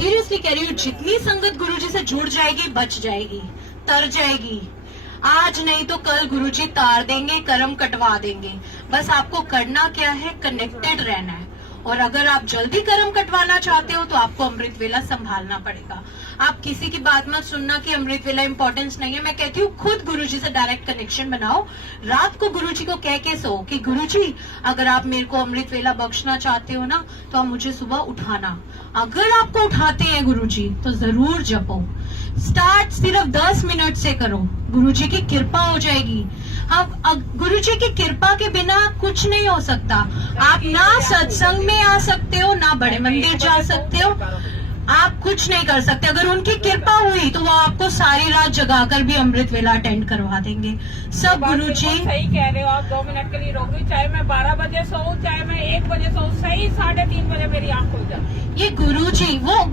Seriously कह रही हूँ, जितनी संगत गुरुजी से जुड़ जाएगी बच जाएगी, तर जाएगी। आज नहीं तो कल गुरुजी तार देंगे, कर्म कटवा देंगे। बस आपको करना क्या है, कनेक्टेड रहना है। और अगर आप जल्दी कर्म कटवाना चाहते हो तो आपको अमृत वेला संभालना पड़ेगा। आप किसी की बात मत सुनना कि अमृत वेला इंपॉर्टेंस नहीं है। मैं कहती हूँ खुद गुरुजी से डायरेक्ट कनेक्शन बनाओ। रात को गुरुजी को कह के सो कि गुरुजी अगर आप मेरे को अमृत वेला बख्शना चाहते हो ना तो आप मुझे सुबह उठाना। अगर आपको उठाते हैं गुरुजी तो जरूर जपो। स्टार्ट सिर्फ 10 मिनट से करो, गुरुजी की कृपा हो जाएगी। अब गुरुजी की कृपा के बिना कुछ नहीं हो सकता। आप ना सत्संग में आ सकते हो, ना बड़े मंदिर जा सकते हो, आप कुछ नहीं कर सकते। अगर उनकी कृपा हुई तो वो आपको सारी रात जगाकर भी अमृत वेला अटेंड करवा देंगे। सब गुरुजी सही कह रहे हो आप। 2 मिनट के लिए रोक लो, चाहे मैं 12 बजे सोऊं, चाहे मैं 1 बजे सोऊं, सही 3:30 बजे मेरी आंख खुल जाए। ये गुरुजी, वो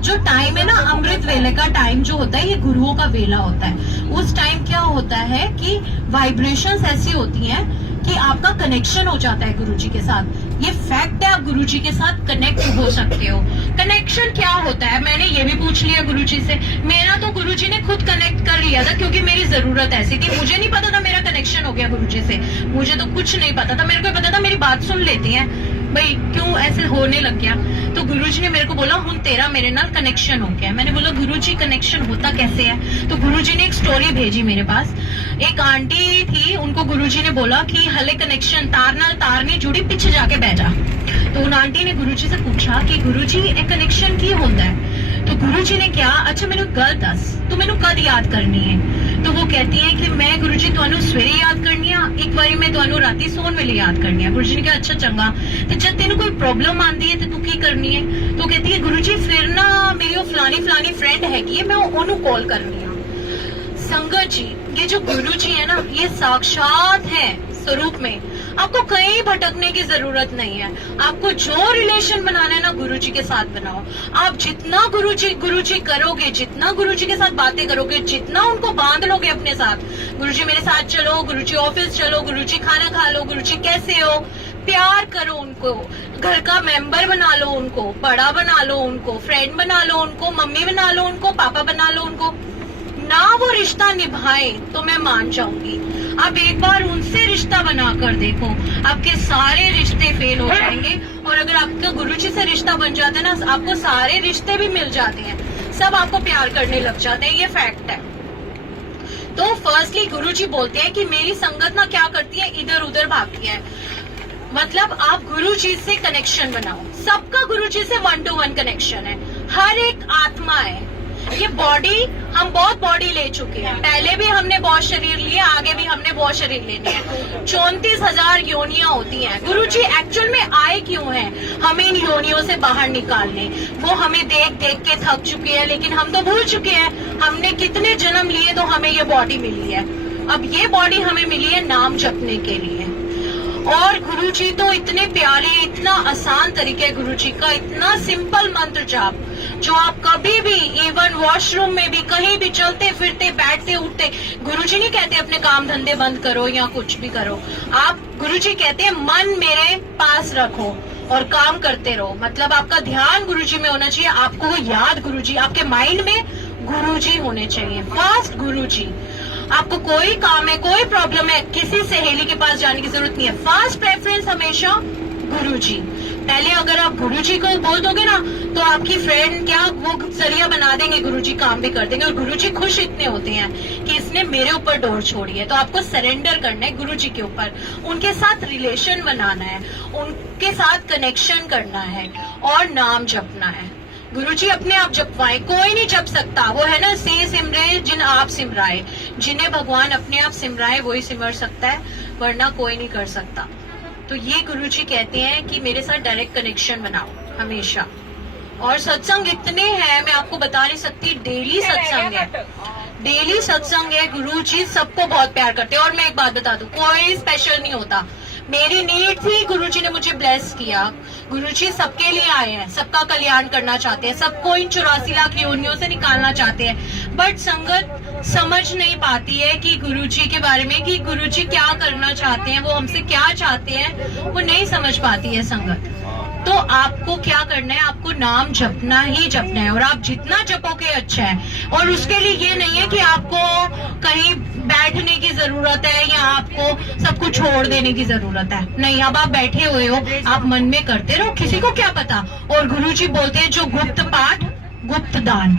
जो टाइम है ना अमृत वेले का टाइम जो होता है, ये गुरुओं का वेला होता है। उस टाइम क्या होता है कि वाइब्रेशंस ऐसी होती हैं कि आपका कनेक्शन हो जाता है गुरुजी के साथ। ये फैक्ट है, आप गुरुजी के साथ कनेक्ट हो सकते हो। कनेक्शन क्या होता है, मैंने ये भी पूछ लिया गुरुजी से। मेरा तो गुरुजी ने खुद कनेक्ट कर लिया था क्योंकि मेरी जरूरत ऐसी थी। मुझे नहीं पता था मेरा कनेक्शन हो गया गुरुजी से। मुझे तो कुछ नहीं पता था। मेरे को पता था मेरी बात सुन लेती हैं, भाई क्यों ऐसे होने लग गया। तो गुरुजी ने मेरे को बोला हुन तेरा मेरे नाल कनेक्शन हो गया। मैंने बोला गुरुजी कनेक्शन होता कैसे है। तो गुरुजी ने एक स्टोरी भेजी मेरे पास। एक आंटी थी, उनको गुरुजी ने बोला कि हले कनेक्शन तार नाल तार नहीं जुड़ी, पीछे जाके बैठ जा। तो उन आंटी ने गुरुजी से पूछा कि गुरुजी एक कनेक्शन की होता है। तो गुरुजी ने क्या, अच्छा मैंने गल दस तू मैनू कद याद करनी है। तो वो कहती है कि मैं गुरुजी तुहानू सवेरे याद करनी है, एक बारी मैं तुहानू राती सोन वेले याद करनी है। गुरुजी ने कहा अच्छा चंगा, तो जब तेन कोई प्रॉब्लम आती है तो तू की करनी है। तो कहती है गुरुजी फिर ना मेरी वो फलानी फ्रेंड हैगी है, मैं ओनू कॉल करनी है। संगत जी, ये जो गुरुजी है ना, ये साक्षात है स्वरूप में। आपको कहीं भटकने की जरूरत नहीं है। आपको जो रिलेशन बनाना है ना गुरुजी के साथ बनाओ। आप जितना गुरुजी करोगे, जितना गुरुजी के साथ बातें करोगे, जितना उनको बांध लोगे अपने साथ, गुरुजी मेरे साथ चलो, गुरुजी ऑफिस चलो, गुरुजी खाना खा लो, गुरुजी कैसे हो, प्यार करो उनको, घर का मेंबर बना लो उनको, बड़ा बना लो उनको, फ्रेंड बना लो उनको, मम्मी बना लो उनको, पापा बना लो उनको। ना वो रिश्ता निभाए तो मैं मान जाऊंगी। आप एक बार उनसे रिश्ता बनाकर देखो, आपके सारे रिश्ते फेल हो जाएंगे। और अगर आपका गुरुजी से रिश्ता बन जाता है ना, आपको सारे रिश्ते भी मिल जाते हैं, सब आपको प्यार करने लग जाते हैं। ये फैक्ट है। तो फर्स्टली गुरुजी बोलते हैं कि मेरी संगत ना क्या करती है, इधर उधर भागती है। मतलब आप गुरुजी से कनेक्शन बनाओ। सबका गुरुजी से 1 to 1 कनेक्शन है। हर एक आत्मा है। ये बॉडी, हम बहुत बॉडी ले चुके हैं, पहले भी हमने बहुत शरीर लिए, आगे भी हमने बहुत शरीर लेने हैं। 34,000 योनियां होती हैं। गुरुजी एक्चुअल में आए क्यों हैं, हमें इन योनियों से बाहर निकालने। वो हमें देख देख के थक चुके हैं, लेकिन हम तो भूल चुके हैं हमने कितने जन्म लिए तो हमें ये बॉडी मिली है। अब ये बॉडी हमें मिली है नाम जपने के लिए। और गुरुजी तो इतने प्यारे, इतना आसान तरीके है गुरुजी का, इतना सिंपल मंत्र जाप जो आप कभी भी, इवन वॉशरूम में भी, कहीं भी चलते फिरते बैठते उठते, गुरुजी नहीं कहते अपने काम धंधे बंद करो या कुछ भी करो। आप गुरुजी कहते हैं मन मेरे पास रखो और काम करते रहो। मतलब आपका ध्यान गुरुजी में होना चाहिए, आपको याद गुरुजी, आपके माइंड में गुरुजी होने चाहिए। फास्ट गुरुजी। आपको कोई काम है, कोई प्रॉब्लम है, किसी सहेली के पास जाने की जरूरत नहीं है। फर्स्ट प्रेफरेंस हमेशा गुरुजी। पहले अगर आप गुरुजी को बोल दोगे ना तो आपकी फ्रेंड क्या, वो जरिया बना देंगे, गुरुजी काम भी कर देंगे। और गुरुजी खुश इतने होते हैं कि इसने मेरे ऊपर डोर छोड़ी है। तो आपको सरेंडर करना है गुरुजी के ऊपर, उनके साथ रिलेशन बनाना है, उनके साथ कनेक्शन करना है और नाम जपना है। गुरुजी अपने आप जपवाए, कोई नहीं जप सकता। वो है ना, से सिमरे जिन आप सिमराए। जिन्हें भगवान अपने आप सिमराए वही सिमर सकता है, वरना कोई नहीं कर सकता। तो ये गुरुजी कहते हैं कि मेरे साथ डायरेक्ट कनेक्शन बनाओ हमेशा। और सत्संग इतने हैं, मैं आपको बता नहीं सकती। डेली सत्संग है, डेली सत्संग है। गुरुजी सबको बहुत प्यार करते हैं। और मैं एक बात बता दूं, कोई स्पेशल नहीं होता। मेरी नीड थी, गुरुजी ने मुझे ब्लेस किया। गुरुजी सबके लिए आए हैं, सबका कल्याण करना चाहते हैं, सबको इन 84 लाख योनियों से निकालना चाहते हैं। बट संगत समझ नहीं पाती है कि गुरुजी के बारे में, कि गुरुजी क्या करना चाहते हैं, वो हमसे क्या चाहते हैं, वो नहीं समझ पाती है संगत। तो आपको क्या करना है, आपको नाम जपना ही जपना है, और आप जितना जपोगे अच्छा है। और उसके लिए ये नहीं है कि आपको कहीं बैठने की जरूरत है या आपको सब कुछ छोड़ देने की जरूरत है, नहीं। अब आप बैठे हुए हो, आप मन में करते रहो, किसी को क्या पता। और गुरुजी बोलते हैं जो गुप्त पाठ गुप्त दान,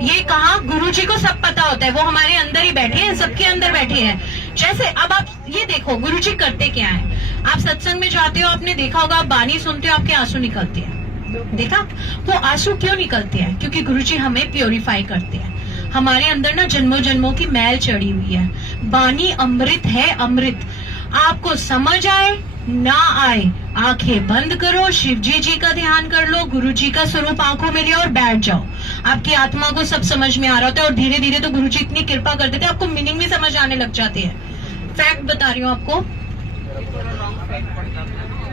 ये कहा गुरुजी को सब पता होता है, वो हमारे अंदर ही बैठे हैं, सबके अंदर बैठे हैं। जैसे अब आप ये देखो गुरुजी करते क्या है, आप सत्संग में जाते हो, आपने देखा होगा, आप बानी सुनते हो, आपके आंसू निकलते हैं, देखा? वो आंसू क्यों निकलते हैं? क्योंकि गुरुजी हमें प्योरीफाई करते हैं। हमारे अंदर ना जन्मों जन्मों की मैल चढ़ी हुई है। बानी अमृत है, अमृत। आपको समझ आए ना आए, आंखें बंद करो, शिव जी का ध्यान कर लो, गुरु जी का स्वरूप आंखों में लिया और बैठ जाओ। आपकी आत्मा को सब समझ में आ रहा होता है, और धीरे धीरे तो गुरु जी इतनी कृपा कर देते हैं, आपको मीनिंग भी समझ आने लग जाते हैं। फैक्ट बता रही हूँ आपको,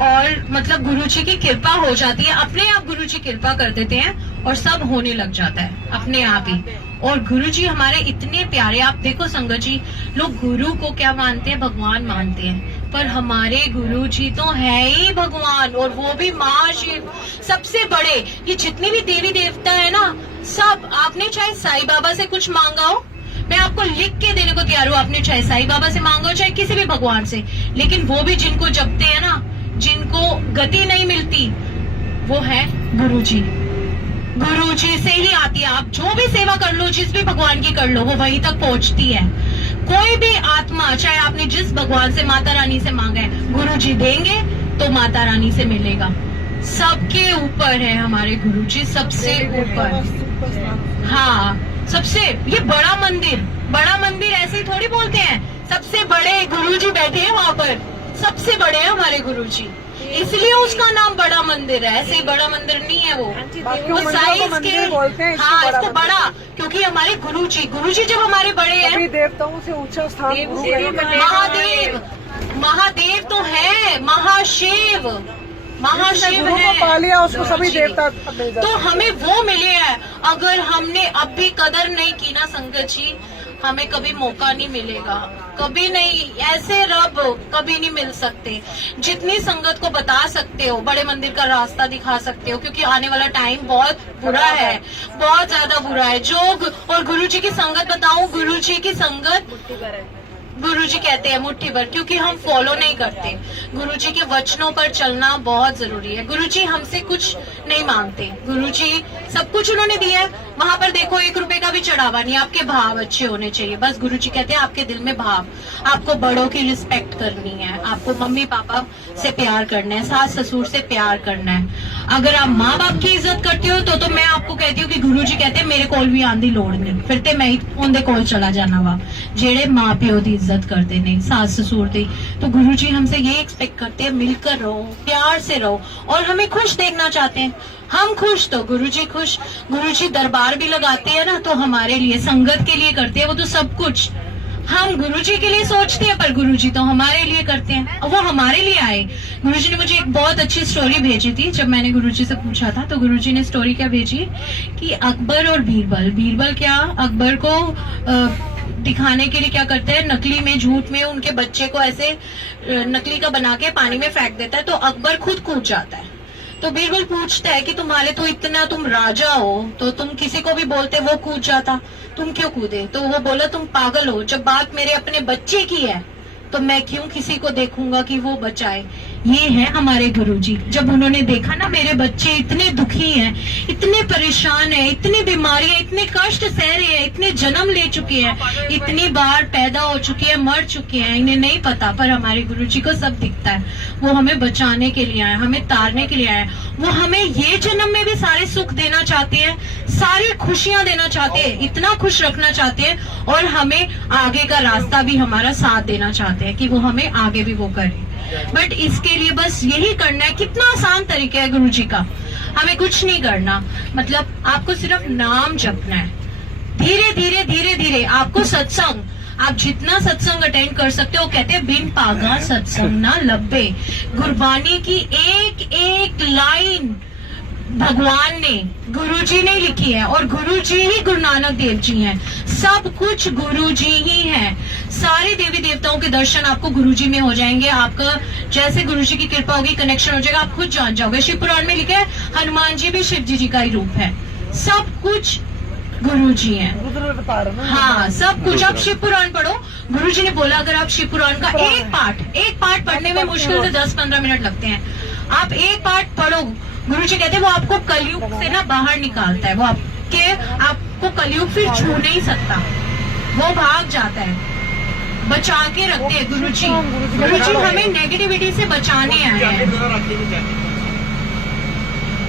और मतलब गुरु जी की कृपा हो जाती है, अपने आप गुरु जी कृपा कर देते हैं और सब होने लग जाता है अपने आप ही। और गुरु जी हमारे इतने प्यारे, आप देखो संगत जी, लोग गुरु को क्या मानते हैं? भगवान मानते हैं, पर हमारे गुरु जी तो है ही भगवान, और वो भी महाशिव, सबसे बड़े। ये जितने भी देवी देवता है ना, सब, आपने चाहे साईं बाबा से कुछ मांगा हो, मैं आपको लिख के देने को तैयार हूँ, आपने चाहे साईं बाबा से मांगा हो, चाहे किसी भी भगवान से, लेकिन वो भी जिनको जपते हैं ना, जिनको गति नहीं मिलती, वो है गुरु जी। गुरु जी से ही आती है। आप जो भी सेवा कर लो, जिस भी भगवान की कर लो, वो वहीं तक पहुंचती है। कोई भी आत्मा, चाहे आपने जिस भगवान से, माता रानी से मांगा है, गुरु जी देंगे तो माता रानी से मिलेगा। सबके ऊपर है हमारे गुरु जी, सबसे ऊपर। हाँ, सबसे, ये बड़ा मंदिर ऐसे ही थोड़ी बोलते हैं, सबसे बड़े गुरु जी बैठे हैं वहाँ पर, सबसे बड़े हैं हमारे गुरु जी, इसलिए उसका नाम बड़ा मंदिर है। ऐसे ही बड़ा मंदिर नहीं है वो साइज के, हाँ, इसको बड़ा, क्योंकि हमारे गुरु जी जब हमारे बड़े हैं, देवताओं से ऊंचा स्थान महादेव तो है, महाशिव है, पा लिया उसको सभी देवता मिल जाते तो हमें वो मिले हैं। अगर हमने अब भी कदर नहीं की ना संगत जी, हमें कभी मौका नहीं मिलेगा, कभी नहीं। ऐसे रब कभी नहीं मिल सकते। जितनी संगत को बता सकते हो, बड़े मंदिर का रास्ता दिखा सकते हो, क्योंकि आने वाला टाइम बहुत बुरा है, बहुत ज्यादा बुरा है। जोग और गुरुजी की संगत बताऊं, गुरुजी की संगत, गुरुजी कहते हैं मुट्ठी भर, क्योंकि हम फॉलो नहीं करते। गुरुजी के वचनों पर चलना बहुत जरूरी है। गुरुजी हमसे कुछ नहीं मांगते, गुरुजी सब कुछ उन्होंने दिया है। वहां पर देखो 1 रुपए का भी चढ़ावा नहीं, आपके भाव अच्छे होने चाहिए। बस गुरुजी कहते हैं आपके दिल में भाव, आपको बड़ों की रिस्पेक्ट करनी है, आपको मम्मी पापा से प्यार करना है, सास ससुर से प्यार करना है। अगर आप माँ बाप की इज्जत करते हो तो मैं आपको कहती हूँ कि गुरुजी कहते हैं मेरे कोल भी आंधी लोड़ नहीं, फिर ते मैं उनके कोल चला जाना वा जेड़े माँ प्यो की इज्जत करते नहीं, सास ससुर दी। तो गुरुजी हमसे ये एक्सपेक्ट करते हैं, मिलकर रहो, प्यार से रहो, और हमें खुश देखना चाहते हैं। हम खुश तो गुरुजी खुश। गुरुजी दरबार भी लगाते हैं ना, तो हमारे लिए, संगत के लिए करते हैं, वो तो सब कुछ हम गुरुजी के लिए सोचते हैं, पर गुरुजी तो हमारे लिए करते हैं, वो हमारे लिए आए। गुरुजी ने मुझे एक बहुत अच्छी स्टोरी भेजी थी। जब मैंने गुरुजी से पूछा था, तो गुरुजी ने स्टोरी क्या भेजी कि अकबर और बीरबल क्या, अकबर को दिखाने के लिए क्या करते हैं, नकली में, झूठ में उनके बच्चे को ऐसे नकली का बना के पानी में फेंक देता है, तो अकबर खुद कूद जाता है। तो बीरबल पूछता है कि तुम्हारे तो इतना, तुम राजा हो, तो तुम किसी को भी बोलते वो कूद जाता, तुम क्यों कूदे? तो वो बोला तुम पागल हो, जब बात मेरे अपने बच्चे की है तो मैं क्यों किसी को देखूंगा कि वो बचाए। ये है हमारे गुरुजी। जब उन्होंने देखा ना मेरे बच्चे इतने दुखी हैं, इतने परेशान हैं, इतनी बीमारियां, इतने कष्ट सह रहे हैं, इतने जन्म ले चुके हैं, इतनी बार पैदा हो चुके हैं, मर चुके हैं, इन्हें नहीं पता, पर हमारे गुरुजी को सब दिखता है। वो हमें बचाने के लिए आए, हमें तारने के लिए आए। वो हमें ये जन्म में भी सारे सुख देना चाहते हैं, सारी खुशियां देना चाहते हैं, इतना खुश रखना चाहते हैं, और हमें आगे का रास्ता भी हमारा साथ देना चाहते हैं कि वो हमें आगे भी वो करे। बट इसके लिए बस यही करना है। कितना आसान तरीका है गुरुजी का, हमें कुछ नहीं करना, मतलब आपको सिर्फ नाम जपना है। धीरे धीरे धीरे धीरे आपको सत्संग, आप जितना सत्संग अटेंड कर सकते हो, कहते हैं बिन पागा सत्संग ना लब्बे। गुरबानी की एक एक लाइन भगवान ने, गुरुजी ने लिखी है, और गुरुजी ही गुरु नानक देव जी हैं। सब कुछ गुरुजी ही है। सारे देवी देवताओं के दर्शन आपको गुरुजी में हो जाएंगे। आपका जैसे गुरुजी की कृपा होगी, कनेक्शन हो जाएगा, आप खुद जान जाओगे। शिव पुराण में लिखा है हनुमान जी भी शिव जी का ही रूप है। सब कुछ गुरुजी हैं। रुद्र अवतार ना। हाँ, सब कुछ। आप शिव पुराण पढ़ो। गुरुजी ने बोला अगर आप शिव पुराण का एक पाठ पढ़ने में मुश्किल से 10-15 मिनट लगते हैं, आप एक पाठ पढ़ो। गुरुजी कहते हैं वो आपको कलयुग से ना बाहर निकालता है। वो आपको कलयुग फिर छू नहीं सकता, वो भाग जाता है, बचा के रखते हैं गुरुजी। गुरुजी हमें नेगेटिविटी से बचाने आए हैं।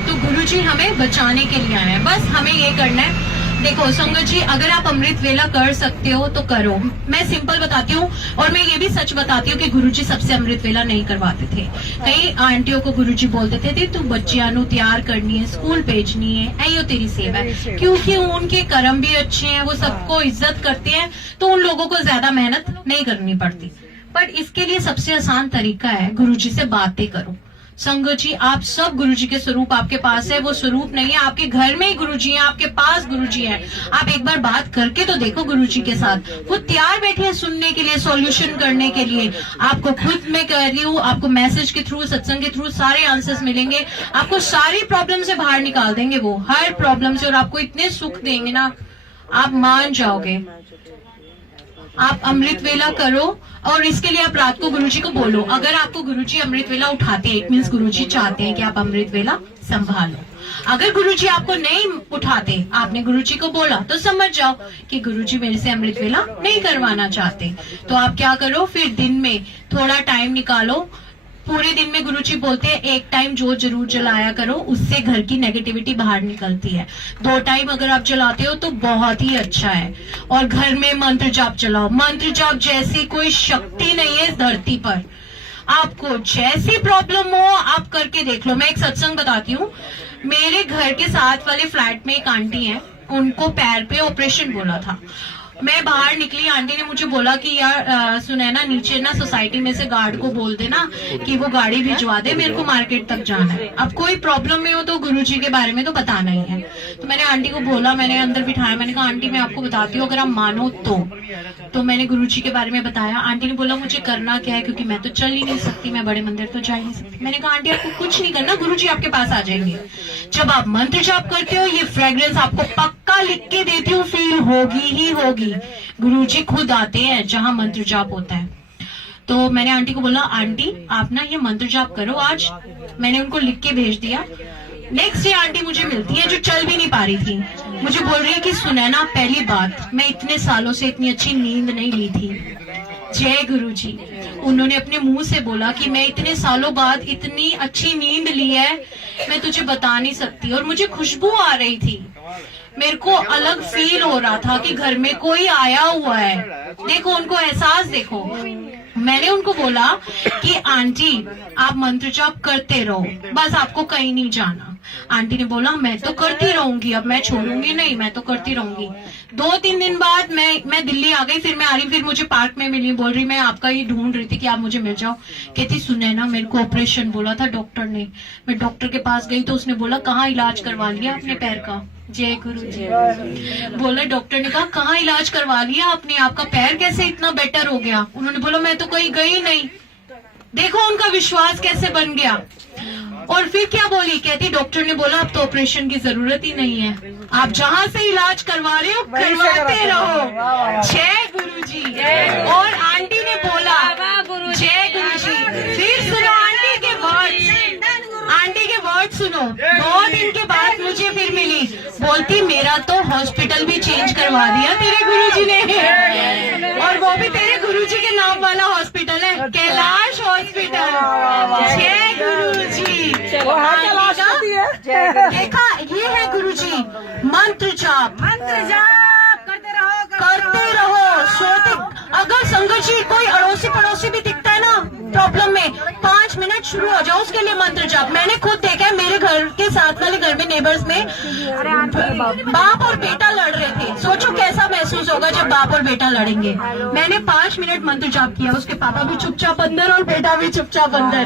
तो गुरुजी हमें बचाने के लिए आए हैं। बस हमें ये करना है। देखो संगत जी, अगर आप अमृत वेला कर सकते हो तो करो। मैं सिंपल बताती हूँ, और मैं ये भी सच बताती हूँ कि गुरुजी सबसे अमृत वेला नहीं करवाते थे। कई आंटियों को गुरुजी बोलते थे तू बच्चियां नु तैयार करनी है, स्कूल भेजनी है, ऐयो तेरी सेवा है। क्योंकि उनके कर्म भी अच्छे हैं, वो सबको इज्जत करते हैं, तो उन लोगों को ज्यादा मेहनत नहीं करनी पड़ती। बट इसके लिए सबसे आसान तरीका है, गुरुजी से बातें करो। संगत जी, आप सब गुरुजी के स्वरूप आपके पास है। वो स्वरूप नहीं है, आपके घर में ही गुरुजी हैं, आपके पास गुरुजी हैं। आप एक बार बात करके तो देखो गुरुजी के साथ। वो तैयार बैठे हैं सुनने के लिए, सॉल्यूशन करने के लिए। आपको खुद में कह रही हूँ, आपको मैसेज के थ्रू, सत्संग के थ्रू सारे आंसर्स मिलेंगे। आपको सारी प्रॉब्लम से बाहर निकाल देंगे वो, हर प्रॉब्लम से, और आपको इतने सुख देंगे ना, आप मान जाओगे। आप अमृत वेला करो, और इसके लिए आप रात को गुरुजी को बोलो। अगर आपको गुरुजी अमृत वेला उठाते हैं, इट मीन्स गुरुजी चाहते हैं कि आप अमृत वेला संभालो। अगर गुरुजी आपको नहीं उठाते, आपने गुरुजी को बोला, तो समझ जाओ कि गुरुजी मेरे से अमृत वेला नहीं करवाना चाहते। तो आप क्या करो, फिर दिन में थोड़ा टाइम निकालो। पूरे दिन में गुरुजी बोलते हैं एक टाइम जोत जरूर जलाया करो, उससे घर की नेगेटिविटी बाहर निकलती है। 2 टाइम अगर आप जलाते हो तो बहुत ही अच्छा है। और घर में मंत्र जाप चलाओ। मंत्र जाप जैसी कोई शक्ति नहीं है इस धरती पर। आपको जैसी प्रॉब्लम हो आप करके देख लो। मैं एक सत्संग बताती हूँ। मेरे घर के साथ वाले फ्लैट में एक आंटी है, उनको पैर पे ऑपरेशन बोला था। मैं बाहर निकली, आंटी ने मुझे बोला कि यार सुनैना, नीचे ना सोसाइटी में से गार्ड को बोल देना कि वो गाड़ी भिजवा दे, मेरे को मार्केट तक जाना है। अब कोई प्रॉब्लम में हो तो गुरुजी के बारे में तो बताना ही है। तो मैंने आंटी को बोला, मैंने अंदर बिठाया, मैंने कहा आंटी मैं आपको बताती हूँ, अगर आप मानो तो मैंने गुरुजी के बारे में बताया। आंटी ने बोला मुझे करना क्या है, क्योंकि मैं तो चल ही नहीं सकती, मैं बड़े मंदिर तो जा ही नहीं सकती। मैंने कहा आंटी आपको कुछ नहीं करना, गुरुजी आपके पास आ जाएंगे। जब आप मंत्र जाप करते हो, ये फ्रेग्रेंस आपको पक्का लिख के देती हूँ, फील होगी ही होगी। गुरुजी खुद आते हैं जहां मंत्र जाप होता है। तो मैंने आंटी को बोला आंटी आप ना ये मंत्र जाप करो आज। मैंने उनको लिख के भेज दिया। नेक्स्ट डे आंटी मुझे मिलती है, जो चल भी नहीं पा रही थी। मुझे बोल रही है कि सुनैना, पहली बात, मैं इतने सालों से इतनी अच्छी नींद नहीं ली थी। जय गुरुजी। उन्होंने अपने मुंह से बोला कि मैं इतने सालों बाद इतनी अच्छी नींद ली है, मैं तुझे बता नहीं सकती। और मुझे खुशबू आ रही थी, मेरे को अलग फील हो रहा था कि घर में कोई आया हुआ है। देखो उनको एहसास देखो। मैंने उनको बोला कि आंटी आप मंत्र जाप करते रहो, बस आपको कहीं नहीं जाना। आंटी ने बोला मैं तो करती रहूंगी, अब मैं छोड़ूंगी नहीं, मैं तो करती रहूंगी। 2-3 दिन बाद मैं दिल्ली आ गई। फिर मैं आ रही, फिर मुझे पार्क में मिली, बोल रही मैं आपका ही ढूंढ रही थी कि आप मुझे मिल जाओ। कहती सुनैना मेरे को ऑपरेशन बोला था डॉक्टर ने। मैं डॉक्टर के पास गई तो उसने बोला कहाँ इलाज करवा लिया आपने पैर का? जय गुरु जी। बोला डॉक्टर ने कहा कहाँ इलाज करवा लिया आपने, आपका पैर कैसे इतना बेटर हो गया? उन्होंने बोला मैं तो कहीं गई नहीं। देखो उनका विश्वास कैसे बन गया। और फिर क्या बोली, कहती डॉक्टर ने बोला अब तो ऑपरेशन की जरूरत ही नहीं है, आप जहाँ से इलाज करवा रहे हो करवाते रहो। जय गुरु जी। और आंटी ने बोला जय गुरु जी। फिर सुनो आंटी के वर्ड सुनो। 2 दिन के बाद मुझे फिर मिली, बोलती मेरा तो हॉस्पिटल भी चेंज करवा दिया तेरे गुरुजी ने, और वो भी तेरे गुरुजी के नाम वाला हॉस्पिटल है, कैलाश हॉस्पिटल। जय गुरुजी। देखा, ये है गुरुजी। मंत्र जाप करते रहो सोते। अगर संगत जी कोई अड़ोसी पड़ोसी भी दिखता है ना प्रॉब्लम में, 5 मिनट शुरू हो जाओ उसके लिए मंत्र जाप। मैंने खुद देखा है, मेरे घर के साथ वाले घर में नेबर्स में बाप और बेटा लड़ रहे थे। सोचो कैसा महसूस होगा जब बाप और बेटा लड़ेंगे। मैंने 5 मिनट मंत्र जाप किया, उसके पापा भी चुपचाप अंदर और बेटा भी चुपचाप अंदर।